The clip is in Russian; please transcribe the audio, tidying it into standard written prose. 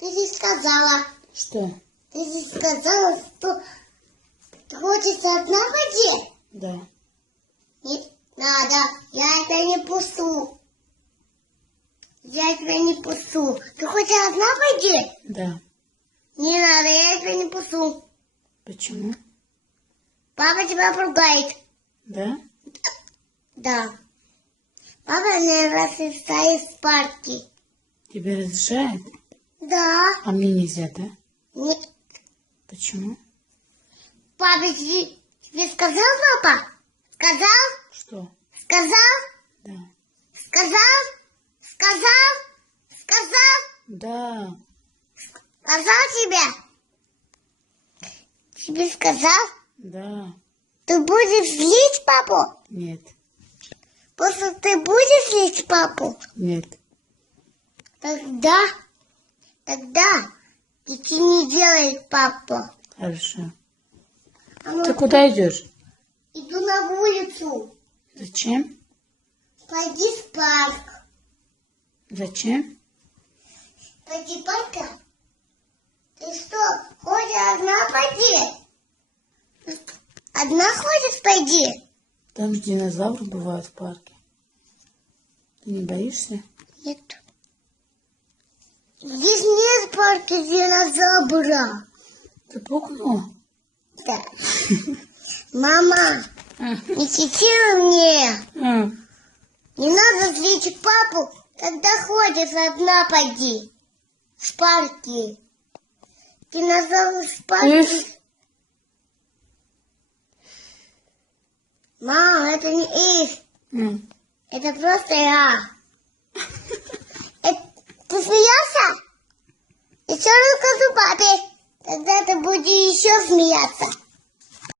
Ты же сказала. Что? Ты же сказала, что ты хочешь одна в воде? Да. Нет, надо. Я это не пусту. Я тебя не пусту. Ты хочешь одна в воде? Да. Не надо, я тебя не пусту. Почему? Папа тебя поругает. Да? Да. Папа не разрешает в парке. Тебе разрешает? Да. А мне нельзя, да? Нет. Почему? Папа тебе сказал, папа? Сказал? Что? Сказал? Да. Сказал? Сказал? Сказал? Да. Сказал тебе? Тебе сказал? Да. Ты будешь злить папу? Нет. Просто ты будешь злить папу? Нет. Тогда ты не делай папу. Хорошо. А ну, Ты куда идешь? иду на улицу. Зачем? Пойди в парк. Зачем? Пойди в парк. Ты что, ходишь одна пойди? Одна ходишь пойди? Там же динозавры бывают в парке. Ты не боишься? Нет. Здесь нет парка динозавра. Ты пукнул? Да. Мама, не кричи мне. Не надо злить папу, когда ходишь одна пойди. В парке. Динозавр в парке. Ишь. Мам, это не их. Это просто я. Ты смеялся? Еще расскажу папе. Тогда ты будешь еще смеяться.